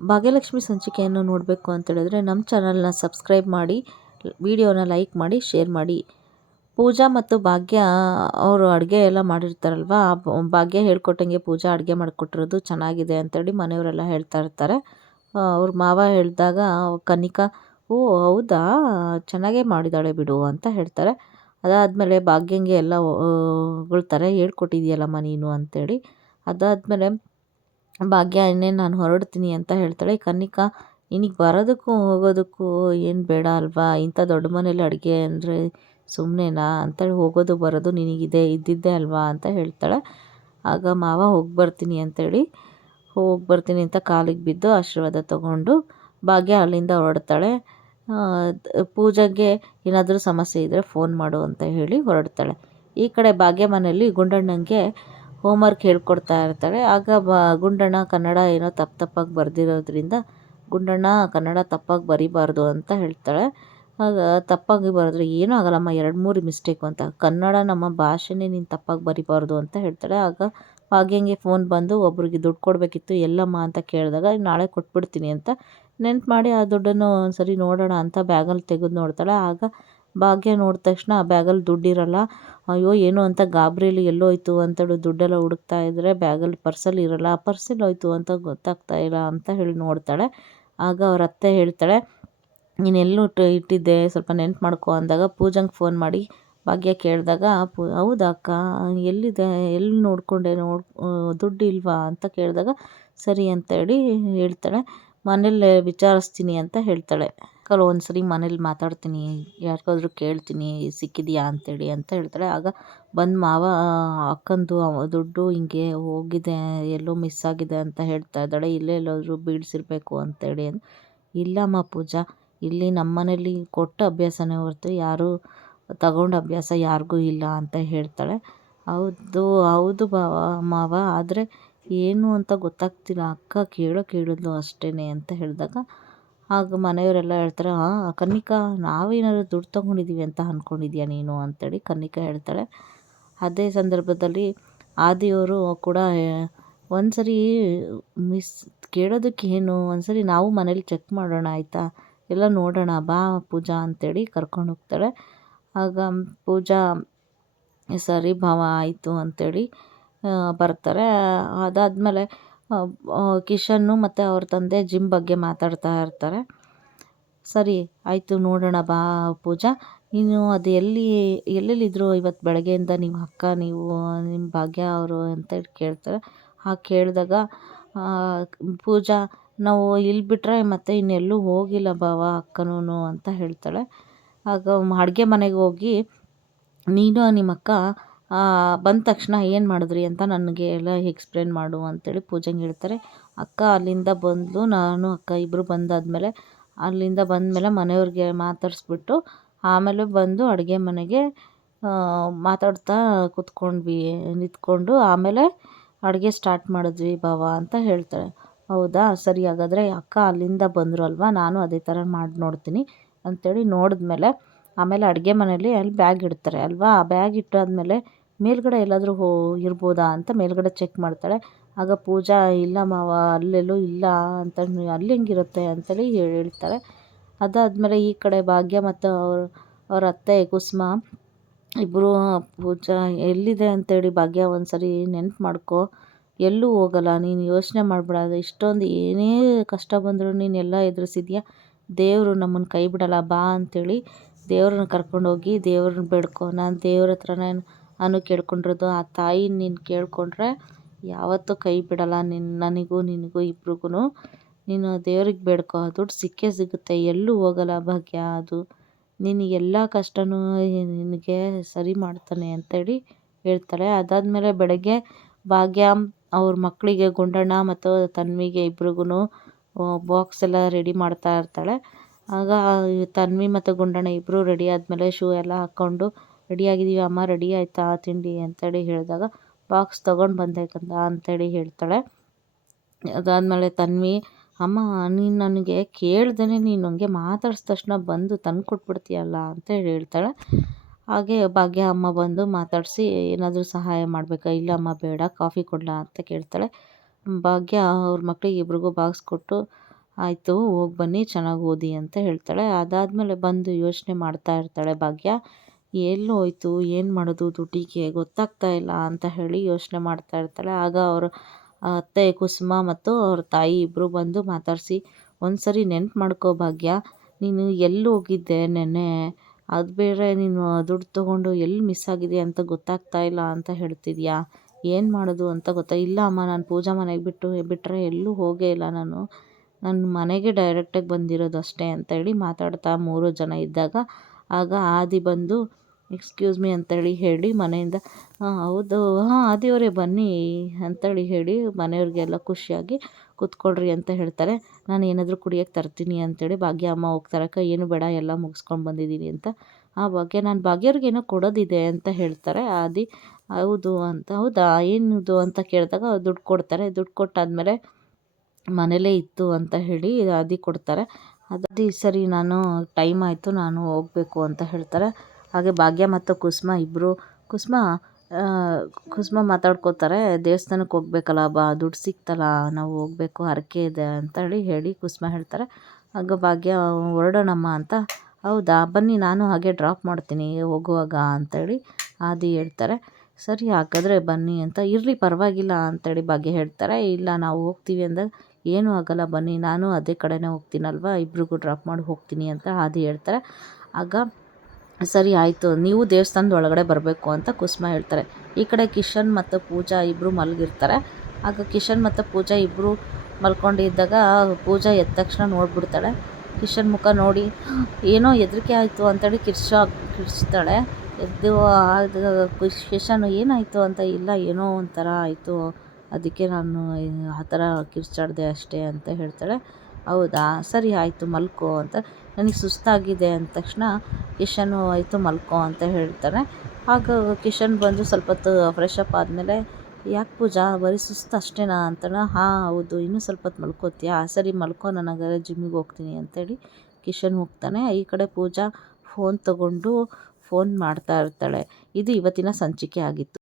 ಭಾಗ್ಯಲಕ್ಷ್ಮಿ ಸಂಚಿಕೆಯನ್ನು ನೋಡಬೇಕು ಅಂತೇಳಿದ್ರೆ ನಮ್ಮ ಚಾನಲ್ನ ಸಬ್ಸ್ಕ್ರೈಬ್ ಮಾಡಿ ವಿಡಿಯೋನ ಲೈಕ್ ಮಾಡಿ ಶೇರ್ ಮಾಡಿ. ಪೂಜಾ ಮತ್ತು ಭಾಗ್ಯ ಅವರು ಅಡುಗೆ ಎಲ್ಲ ಮಾಡಿರ್ತಾರಲ್ವ? ಭಾಗ್ಯ ಹೇಳ್ಕೊಟ್ಟಂಗೆ ಪೂಜಾ ಅಡುಗೆ ಮಾಡಿಕೊಟ್ಟಿರೋದು ಚೆನ್ನಾಗಿದೆ ಅಂತೇಳಿ ಮನೆಯವರೆಲ್ಲ ಹೇಳ್ತಾ ಇರ್ತಾರೆ. ಅವ್ರ ಮಾವ ಹೇಳಿದಾಗ, ಕನಿಕಾ, ಓ, ಹೌದಾ? ಚೆನ್ನಾಗೇ ಮಾಡಿದ್ದಾಳೆ ಬಿಡು ಅಂತ ಹೇಳ್ತಾರೆ. ಅದಾದಮೇಲೆ ಭಾಗ್ಯಂಗೆ ಎಲ್ಲ ಹೊಗಳ್ತಾರೆ ಹೇಳ್ಕೊಟ್ಟಿದ್ಯಲ್ಲಮ್ಮ ನೀನು ಅಂತೇಳಿ. ಅದಾದಮೇಲೆ ಭಾಗ್ಯ ಇನ್ನೇನು ನಾನು ಹೊರಡ್ತೀನಿ ಅಂತ ಹೇಳ್ತಾಳೆ. ಕನ್ನಿಕಾ, ನಿನಗೆ ಬರೋದಕ್ಕೂ ಹೋಗೋದಕ್ಕೂ ಏನು ಬೇಡ ಅಲ್ವಾ? ಇಂಥ ದೊಡ್ಡ ಮನೇಲಿ ಅಡುಗೆ ಅಂದರೆ ಸುಮ್ಮನೆನಾ ಅಂತೇಳಿ, ಹೋಗೋದು, ಬರೋದು ನಿನಗಿದೆ, ಇದ್ದಿದ್ದೇ ಅಲ್ವಾ? ಅಂತ ಹೇಳ್ತಾಳೆ. ಆಗ ಮಾವ, ಹೋಗಿ ಬರ್ತೀನಿ ಅಂತೇಳಿ, ಹೋಗಿ ಬರ್ತೀನಿ ಅಂತ ಕಾಲಿಗೆ ಬಿದ್ದು ಆಶೀರ್ವಾದ ತಗೊಂಡು ಭಾಗ್ಯ ಅಲ್ಲಿಂದ ಹೊರಡ್ತಾಳೆ. ಪೂಜೆಗೆ ಏನಾದರೂ ಸಮಸ್ಯೆ ಇದ್ದರೆ ಫೋನ್ ಮಾಡು ಅಂತ ಹೇಳಿ ಹೊರಡ್ತಾಳೆ. ಈ ಕಡೆ ಭಾಗ್ಯ ಮನೆಯಲ್ಲಿ ಗುಂಡಣ್ಣಂಗೆ ಹೋಮ್ವರ್ಕ್ ಹೇಳ್ಕೊಡ್ತಾ ಇರ್ತಾಳೆ. ಆಗ ಬ, ಗುಂಡಣ್ಣ ಕನ್ನಡ ಏನೋ ತಪ್ಪು ತಪ್ಪಾಗಿ ಬರೆದಿರೋದ್ರಿಂದ ಗುಂಡಣ್ಣ ಕನ್ನಡ ತಪ್ಪಾಗಿ ಬರಿಬಾರ್ದು ಅಂತ ಹೇಳ್ತಾಳೆ. ಆಗ ತಪ್ಪಾಗಿ ಬರೆದ್ರೆ ಏನೂ ಆಗಲ್ಲಮ್ಮ, ಎರಡು ಮೂರು ಮಿಸ್ಟೇಕು ಅಂತ. ಕನ್ನಡ ನಮ್ಮ ಭಾಷೆನೇ ನೀನು ತಪ್ಪಾಗಿ ಬರಿಬಾರ್ದು ಅಂತ ಹೇಳ್ತಾಳೆ. ಆಗ ಭಾಗ್ಯಂಗೆ ಫೋನ್ ಬಂದು, ಒಬ್ರಿಗೆ ದುಡ್ಡು ಕೊಡಬೇಕಿತ್ತು ಎಲ್ಲಮ್ಮ ಅಂತ ಕೇಳಿದಾಗ, ನಾಳೆ ಕೊಟ್ಬಿಡ್ತೀನಿ ಅಂತ ನೆನ್ಪು ಮಾಡಿ, ಆ ದುಡ್ಡನ್ನು ಒಂದ್ಸರಿ ನೋಡೋಣ ಅಂತ ಬ್ಯಾಗಲ್ಲಿ ತೆಗೆದು ನೋಡ್ತಾಳೆ. ಆಗ ಭಾಗ್ಯ ನೋಡಿದ ತಕ್ಷಣ ಆ ಬ್ಯಾಗಲ್ಲಿ ದುಡ್ಡಿರಲ್ಲ. ಅಯ್ಯೋ, ಏನು ಅಂತ ಗಾಬರಿಲಿ ಎಲ್ಲೋಯ್ತು ಅಂತೇಳಿ ದುಡ್ಡೆಲ್ಲ ಹುಡುಕ್ತಾ ಇದ್ದರೆ ಬ್ಯಾಗಲ್ಲಿ ಪರ್ಸಲ್ಲಿ ಇರಲ್ಲ. ಆ ಪರ್ಸಲ್ಲಿ ಹೋಯ್ತು ಅಂತ ಗೊತ್ತಾಗ್ತಾ ಇಲ್ಲ ಅಂತ ಹೇಳಿ ನೋಡ್ತಾಳೆ. ಆಗ ಅವ್ರ ಅತ್ತೆ ಹೇಳ್ತಾಳೆ, ನೀನು ಎಲ್ಲೂ ಇಟ್ಟಿದ್ದೆ, ಸ್ವಲ್ಪ ನೆನ್ಪು ಮಾಡ್ಕೊ ಅಂದಾಗ ಪೂಜಂಗೆ ಫೋನ್ ಮಾಡಿ ಭಾಗ್ಯ ಕೇಳಿದಾಗ, ಪೂ, ಹೌದಾ ಅಕ್ಕ? ಎಲ್ಲಿದೆ? ಎಲ್ಲಿ ನೋಡಿಕೊಂಡೆ? ನೋಡ್ ದುಡ್ಡು ಇಲ್ವಾ ಅಂತ ಕೇಳಿದಾಗ, ಸರಿ ಅಂತೇಳಿ ಹೇಳ್ತಾಳೆ. ಮನೇಲೆ ವಿಚಾರಿಸ್ತೀನಿ ಅಂತ ಹೇಳ್ತಾಳೆ. ಕಲ್ ಒಂದ್ಸರಿ ಮನೇಲಿ ಮಾತಾಡ್ತೀನಿ, ಯಾರಿಗಾದ್ರೂ ಕೇಳ್ತೀನಿ, ಸಿಕ್ಕಿದೆಯಾ ಅಂತೇಳಿ ಅಂತ ಹೇಳ್ತಾಳೆ ಆಗ ಬಂದು ಮಾವ ಅಕ್ಕಂದು ದುಡ್ಡು ಹಿಂಗೆ ಹೋಗಿದೆ, ಎಲ್ಲೋ ಮಿಸ್ ಆಗಿದೆ ಅಂತ ಹೇಳ್ತಾ ಇದ್ದಾಳೆ. ಇಲ್ಲೇ ಎಲ್ಲಾದರೂ ಬೀಳ್ಸಿರ್ಬೇಕು ಅಂತೇಳಿ ಇಲ್ಲಮ್ಮ ಪೂಜಾ, ಇಲ್ಲಿ ನಮ್ಮ ಮನೇಲಿ ಕೊಟ್ಟ ಅಭ್ಯಾಸನೇ ಹೊರತು ಯಾರೂ ತಗೊಂಡ ಅಭ್ಯಾಸ ಯಾರಿಗೂ ಇಲ್ಲ ಅಂತ ಹೇಳ್ತಾಳೆ. ಹೌದು ಹೌದು ಬಾವ ಮಾವ, ಆದರೆ ಏನು ಅಂತ ಗೊತ್ತಾಗ್ತಿಲ್ಲ. ಅಕ್ಕ ಕೇಳೋ ಕೇಳಿದ್ಲು ಅಷ್ಟೇ ಅಂತ ಹೇಳಿದಾಗ ಆಗ ಮನೆಯವರೆಲ್ಲ ಹೇಳ್ತಾರೆ ಹಾಂ ಕನ್ನಿಕಾ ನಾವೇನಾದ್ರು ದುಡ್ಡು ತೊಗೊಂಡಿದ್ದೀವಿ ಅಂತ ಅಂದ್ಕೊಂಡಿದ್ಯಾ ನೀನು? ಅಂತೇಳಿ ಕನ್ನಿಕಾ ಹೇಳ್ತಾಳೆ. ಅದೇ ಸಂದರ್ಭದಲ್ಲಿ ಆದಿಯವರು ಕೂಡ ಒಂದು ಸರಿ ಮಿಸ್ ಕೇಳೋದಕ್ಕೆ ಏನು? ಒಂದು ಸರಿ ನಾವು ಮನೇಲಿ ಚೆಕ್ ಮಾಡೋಣ ಆಯಿತಾ? ಎಲ್ಲ ನೋಡೋಣ ಬಾ ಪೂಜಾ ಅಂತೇಳಿ ಕರ್ಕೊಂಡು ಹೋಗ್ತಾಳೆ. ಆಗ ಪೂಜಾ ಸರಿ ಭಾವ ಆಯಿತು ಅಂತೇಳಿ ಆ, ಬರ್ತಾರೆ. ಅದಾದಮೇಲೆ ಕಿಶನ್ನು ಮತ್ತು ಅವ್ರ ತಂದೆ ಜಿಮ್ ಬಗ್ಗೆ ಮಾತಾಡ್ತಾ ಇರ್ತಾರೆ. ಸರಿ, ಆಯಿತು, ನೋಡೋಣ ಬಾ ಪೂಜಾ. ನೀನು ಅದು ಎಲ್ಲಿ, ಎಲ್ಲೆಲ್ಲಿದ್ರು ಇವತ್ತು ಬೆಳಗ್ಗೆಯಿಂದ ನಿಮ್ಮ ಅಕ್ಕ, ನೀವು, ನಿಮ್ಮ ಭಾಗ್ಯ ಅವರು ಅಂತ ಕೇಳ್ತಾರೆ. ಹಾಗೆ ಕೇಳಿದಾಗ ಪೂಜಾ, ನಾವು ಇಲ್ಲಿ ಬಿಟ್ಟರೆ ಮತ್ತೆ ಇನ್ನೆಲ್ಲೂ ಹೋಗಿಲ್ಲ ಬಾವ ಅಕ್ಕನೂ ಅಂತ ಹೇಳ್ತಾಳೆ. ಆಗ ಅಡುಗೆ ಮನೆಗೆ ಹೋಗಿ, ನೀನು ನಿಮ್ಮ ಅಕ್ಕ ಬಂದ ತಕ್ಷಣ ಏನು ಮಾಡಿದ್ರಿ ಅಂತ ನನಗೆ ಎಲ್ಲ ಎಕ್ಸ್ಪ್ಲೇನ್ ಮಾಡು ಅಂತೇಳಿ ಪೂಜೆಗೆ ಹೇಳ್ತಾರೆ. ಅಕ್ಕ ಅಲ್ಲಿಂದ ಬಂದು ನಾನು, ಅಕ್ಕ ಇಬ್ಬರು ಬಂದಾದಮೇಲೆ ಅಲ್ಲಿಂದ ಬಂದಮೇಲೆ ಮನೆಯವ್ರಿಗೆ ಮಾತಾಡಿಸ್ಬಿಟ್ಟು ಆಮೇಲೆ ಬಂದು ಅಡುಗೆ ಮನೆಗೆ ಮಾತಾಡ್ತಾ ಕೂತ್ಕೊಂಡ್ವಿ, ನಿಂತ್ಕೊಂಡು ಆಮೇಲೆ ಅಡುಗೆ ಸ್ಟಾರ್ಟ್ ಮಾಡಿದ್ವಿ ಬಾವ ಅಂತ ಹೇಳ್ತಾಳೆ ಹೌದಾ? ಸರಿ, ಹಾಗಾದರೆ ಅಕ್ಕ ಅಲ್ಲಿಂದ ಬಂದರು ಅಲ್ವಾ? ನಾನು ಅದೇ ಥರ ಮಾಡಿ ನೋಡ್ತೀನಿ ಅಂಥೇಳಿ ನೋಡಿದ್ಮೇಲೆ ಆಮೇಲೆ ಅಡುಗೆ ಮನೇಲಿ ಅಲ್ಲಿ ಬ್ಯಾಗ್ ಇಡ್ತಾರೆ ಅಲ್ವಾ? ಆ ಬ್ಯಾಗ್ ಇಟ್ಟಾದ್ಮೇಲೆ ಮೇಲ್ಗಡೆ ಎಲ್ಲಾದರೂ ಹೋ, ಇರ್ಬೋದಾ ಅಂತ ಮೇಲ್ಗಡೆ ಚೆಕ್ ಮಾಡ್ತಾಳೆ. ಆಗ ಪೂಜಾ, ಇಲ್ಲ ಮಾವ, ಅಲ್ಲೆಲ್ಲೂ ಇಲ್ಲ ಅಂತ ಅಲ್ಲಿ ಹೆಂಗಿರುತ್ತೆ? ಅಂತೇಳಿ ಹೇಳ್ತಾರೆ. ಅದಾದಮೇಲೆ ಈ ಕಡೆ ಭಾಗ್ಯ ಮತ್ತು ಅವ್ರ ಅವ್ರ ಅತ್ತೆ ಕುಸುಮ ಇಬ್ಬರು ಪೂಜಾ, ಎಲ್ಲಿದೆ? ಅಂತೇಳಿ, ಭಾಗ್ಯ ಒಂದು ಸರಿ ನೆನ್ಪು ಮಾಡ್ಕೊ. ಎಲ್ಲೂ ಹೋಗಲ್ಲ, ನೀನು ಯೋಚನೆ ಮಾಡಬೇಡ. ಇಷ್ಟೊಂದು ಏನೇ ಕಷ್ಟ ಬಂದರೂ ನೀನು ಎಲ್ಲ ಎದುರಿಸಿದ್ಯಾ? ದೇವರು ನಮ್ಮನ್ನು ಕೈ ಬಿಡಲ್ಲ, ಬಾ ಅಂತೇಳಿ ದೇವ್ರನ್ನ ಕರ್ಕೊಂಡೋಗಿ ದೇವ್ರನ್ನ ಬೇಡ್ಕೊ. ನಾನು ದೇವ್ರ ಹತ್ರನೇ ನಾನು ಕೇಳ್ಕೊಂಡಿರೋದು, ಆ ತಾಯಿ ನೀನು ಕೇಳಿಕೊಂಡ್ರೆ ಯಾವತ್ತೂ ಕೈ ಬಿಡೋಲ್ಲ. ನಿನ್ನ ನನಗೂ ನಿನಗೂ ಇಬ್ರಿಗೂ ನೀನು ದೇವ್ರಿಗೆ ಬೇಡ್ಕೊ. ದುಡ್ಡು ಸಿಕ್ಕೇ ಸಿಗುತ್ತೆ. ಎಲ್ಲೂ ಹೋಗಲ್ಲ ಭಾಗ್ಯ ಅದು. ನೀನು ಎಲ್ಲ ಕಷ್ಟನೂ ನಿನಗೆ ಸರಿ ಮಾಡ್ತಾನೆ ಅಂತೇಳಿ ಹೇಳ್ತಾಳೆ ಅದಾದಮೇಲೆ ಬೆಳಗ್ಗೆ ಭಾಗ್ಯ ಅವ್ರ ಮಕ್ಕಳಿಗೆ ಗುಂಡಣ್ಣ ಮತ್ತು ತನ್ವಿಗೆ ಇಬ್ರಿಗೂ ಬಾಕ್ಸ್ ಎಲ್ಲ ರೆಡಿ ಮಾಡ್ತಾ ಇರ್ತಾಳೆ. ಆಗ ತನ್ವಿ ಮತ್ತು ಗುಂಡಣ್ಣ ಇಬ್ಬರೂ ರೆಡಿ ಆದಮೇಲೆ ಶೂ ಎಲ್ಲ ಹಾಕ್ಕೊಂಡು ರೆಡಿ ಆಗಿದ್ದೀವಿ ಅಮ್ಮ ರೆಡಿ ಆಯಿತಾ, ತಿಂಡಿ? ಅಂತೇಳಿ ಹೇಳಿದಾಗ, ಬಾಕ್ಸ್ ತೊಗೊಂಡು ಬಂದೆ ಕಂದ, ಅಂತೇಳಿ ಹೇಳ್ತಾಳೆ. ಅದಾದಮೇಲೆ ತನ್ವಿ, ಅಮ್ಮ, ನೀನು ನನಗೆ ಕೇಳ್ದೇ ನೀನು ನನಗೆ ಮಾತಾಡ್ಸಿದ ತಕ್ಷಣ ಬಂದು ತಂದು ಕೊಟ್ಬಿಡ್ತೀಯಲ್ಲ? ಅಂತ ಹೇಳ್ತಾಳೆ. ಹಾಗೆ ಭಾಗ್ಯ, ಅಮ್ಮ ಬಂದು ಮಾತಾಡಿಸಿ, ಏನಾದರೂ ಸಹಾಯ ಮಾಡಬೇಕಾ? ಇಲ್ಲ ಅಮ್ಮ, ಬೇಡ, ಕಾಫಿ ಕೊಡಲಾ? ಅಂತ ಕೇಳ್ತಾಳೆ. ಭಾಗ್ಯ, ಅವ್ರ ಮಕ್ಕಳಿಗೆ ಇಬ್ರಿಗೂ ಬಾಕ್ಸ್ ಕೊಟ್ಟು, ಆಯಿತು, ಹೋಗಿ ಬನ್ನಿ, ಚೆನ್ನಾಗಿ ಓದಿ, ಅಂತ ಹೇಳ್ತಾಳೆ. ಅದಾದಮೇಲೆ ಬಂದು ಯೋಚನೆ ಮಾಡ್ತಾ ಇರ್ತಾಳೆ ಭಾಗ್ಯ. ಎಲ್ಲಿ ಹೋಯ್ತು, ಏನು ಮಾಡೋದು, ದುಡ್ಡಿಗೆ ಗೊತ್ತಾಗ್ತಾ ಇಲ್ಲ ಅಂತ ಹೇಳಿ ಯೋಚನೆ ಮಾಡ್ತಾ ಇರ್ತಾಳೆ. ಆಗ ಅವರು ಅತ್ತೆ, ಕುಸುಮ ಮತ್ತು ಅವ್ರ ತಾಯಿ ಇಬ್ಬರು ಬಂದು ಮಾತಾಡಿಸಿ ಒಂದು ಸರಿ ನೆನ್ಪು ಮಾಡ್ಕೋ ಭಾಗ್ಯ, ನೀನು ಎಲ್ಲಿ ಹೋಗಿದ್ದೆ ನೆನ್ನೆ? ಅದು ಬೇರೆ ನೀನು ದುಡ್ಡು ತೊಗೊಂಡು ಎಲ್ಲಿ ಮಿಸ್ ಆಗಿದೆ ಅಂತ ಗೊತ್ತಾಗ್ತಾ ಇಲ್ಲ ಅಂತ ಹೇಳ್ತಿದ್ಯಾ? ಏನು ಮಾಡೋದು ಅಂತ ಗೊತ್ತಾ? ಇಲ್ಲ ಅಮ್ಮ, ನಾನು ಪೂಜಾ ಮನೆಗೆ ಬಿಟ್ಟು ಬಿಟ್ಟರೆ ಎಲ್ಲೂ ಹೋಗೇ ಇಲ್ಲ ನಾನು. ನನ್ನ ಮನೆಗೆ ಡೈರೆಕ್ಟಾಗಿ ಬಂದಿರೋದು ಅಷ್ಟೇ ಅಂತೇಳಿ ಮಾತಾಡ್ತಾ ಮೂರು ಜನ ಇದ್ದಾಗ ಆಗ ಆದಿ ಬಂದು ಎಕ್ಸ್ಕ್ಯೂಸ್ ಮೀ ಅಂತೇಳಿ ಹೇಳಿ ಮನೆಯಿಂದ ಹೌದು, ಹಾಂ, ಆದಿಯವರೇ ಬನ್ನಿ ಅಂತೇಳಿ ಹೇಳಿ ಮನೆಯವ್ರಿಗೆಲ್ಲ ಖುಷಿಯಾಗಿ, ಕೂತ್ಕೊಳ್ರಿ ಅಂತ ಹೇಳ್ತಾರೆ. ನಾನು ಏನಾದರೂ ಕುಡಿಯೋಕ್ಕೆ ತರ್ತೀನಿ ಅಂತೇಳಿ ಭಾಗ್ಯ ಅಮ್ಮ ಹೋಗ್ತಾರಕ್ಕ, ಏನು ಬೇಡ, ಎಲ್ಲ ಮುಗಿಸ್ಕೊಂಡು ಬಂದಿದ್ದೀನಿ ಅಂತ. ಆ ಭಾಗ್ಯ, ನಾನು ಭಾಗ್ಯವ್ರಿಗೇನೋ ಕೊಡೋದಿದೆ ಅಂತ ಹೇಳ್ತಾರೆ. ಆದಿ, ಹೌದು ಅಂತ, ಹೌದಾ, ಏನಿದು ಅಂತ ಕೇಳಿದಾಗ ದುಡ್ಡು ಕೊಡ್ತಾರೆ. ದುಡ್ಡು ಕೊಟ್ಟಾದಮೇಲೆ ಮನೇಲೇ ಇತ್ತು ಅಂತ ಹೇಳಿ ಆದಿ ಕೊಡ್ತಾರೆ. ಅದಿ ಸರಿ ನಾನು ಟೈಮ್ ಆಯಿತು, ನಾನು ಹೋಗಬೇಕು ಅಂತ ಹೇಳ್ತಾರೆ. ಹಾಗೆ ಭಾಗ್ಯ ಮತ್ತು ಕುಸುಮ ಇಬ್ಬರು ಕುಸುಮ ಕುಸುಮ ಮಾತಾಡ್ಕೋತಾರೆ ದೇವಸ್ಥಾನಕ್ಕೆ ಹೋಗ್ಬೇಕಲ್ಲ ಬಾ, ದುಡ್ಡು ಸಿಕ್ತಲ್ಲ ನಾವು ಹೋಗ್ಬೇಕು, ಹರಕೆ ಇದೆ ಅಂತೇಳಿ ಹೇಳಿ ಕುಸುಮ ಹೇಳ್ತಾರೆ. ಆಗ ಭಾಗ್ಯ, ಹೊರಡೋಣಮ್ಮ ಅಂತ, ಹೌದಾ, ಬನ್ನಿ, ನಾನು ಹಾಗೆ ಡ್ರಾಪ್ ಮಾಡ್ತೀನಿ, ಹೋಗುವಾಗ ಅಂತೇಳಿ ಆದಿ ಹೇಳ್ತಾರೆ. ಸರಿ, ಹಾಗಾದರೆ ಬನ್ನಿ ಅಂತ, ಇರಲಿ ಪರವಾಗಿಲ್ಲ ಅಂತೇಳಿ ಭಾಗ್ಯ ಹೇಳ್ತಾರೆ. ಇಲ್ಲ, ನಾವು ಹೋಗ್ತೀವಿ ಅಂದಾಗ ಏನೂ ಆಗಲ್ಲ ಬನ್ನಿ, ನಾನು ಅದೇ ಕಡೆನೇ ಹೋಗ್ತೀನಲ್ವ? ಇಬ್ರಿಗೂ ಡ್ರಾಪ್ ಮಾಡಿ ಹೋಗ್ತೀನಿ ಅಂತ ಹಾದಿ ಹೇಳ್ತಾರೆ. ಆಗ, ಸರಿ ಆಯಿತು, ನೀವು ದೇವಸ್ಥಾನದ ಒಳಗಡೆ ಬರಬೇಕು ಅಂತ ಕುಸುಮ ಹೇಳ್ತಾರೆ. ಈ ಕಡೆ ಕಿಶನ್ ಮತ್ತು ಪೂಜಾ ಇಬ್ಬರು ಮಲಗಿರ್ತಾರೆ. ಆಗ ಕಿಶನ್ ಮತ್ತು ಪೂಜಾ ಇಬ್ಬರು ಮಲ್ಕೊಂಡಿದ್ದಾಗ ಪೂಜಾ ಎದ್ದ ತಕ್ಷಣ ನೋಡಿಬಿಡ್ತಾಳೆ. ಕಿಶನ್ ಮುಖ ನೋಡಿ, ಏನೋ ಹೆದರಿಕೆ ಆಯಿತು ಅಂತೇಳಿ ಕಿರ್ಚ, ಕಿರ್ಚ್ತಾಳೆ. ಎದ್ದು ಕಿಶನ್, ಏನಾಯಿತು ಅಂತ ಇಲ್ಲ, ಏನೋ ಒಂಥರ ಆಯಿತು. ಅದಕ್ಕೆ ನಾನು ಆ ಥರ ಕಿರ್ಚಾಡಿದೆ ಅಷ್ಟೇ ಅಂತ ಹೇಳ್ತಾಳೆ. ಹೌದಾ? ಸರಿ, ಆಯಿತು, ಮಲ್ಕೋ ಅಂತ. ನನಗೆ ಸುಸ್ತಾಗಿದೆ ಅಂದ ತಕ್ಷಣ ಕಿಶನ್, ಆಯಿತು, ಮಲ್ಕೋ ಅಂತ ಹೇಳ್ತಾರೆ ಆಗ ಕಿಶನ್ ಬಂದು ಸ್ವಲ್ಪ ಹೊತ್ತು ಫ್ರೆಶ್ ಅಪ್ ಆದಮೇಲೆ, ಯಾಕೆ ಪೂಜಾ, ಬರೀ ಸುಸ್ತು ಅಷ್ಟೇನಾ? ಅಂತಣ ಹಾಂ, ಹೌದು, ಇನ್ನೂ ಸ್ವಲ್ಪ ಹೊತ್ತು ಮಲ್ಕೋತೀಯಾ? ಸರಿ, ಮಲ್ಕೋ ನನಗೆ ಜಿಮ್ಮಿಗೆ ಹೋಗ್ತೀನಿ ಅಂತೇಳಿ ಕಿಶನ್ ಹೋಗ್ತಾನೆ. ಈ ಕಡೆ ಪೂಜಾ ಫೋನ್ ತಗೊಂಡು ಫೋನ್ ಮಾಡ್ತಾ ಇರ್ತಾಳೆ. ಇದು ಇವತ್ತಿನ ಸಂಚಿಕೆ ಆಗಿತ್ತು.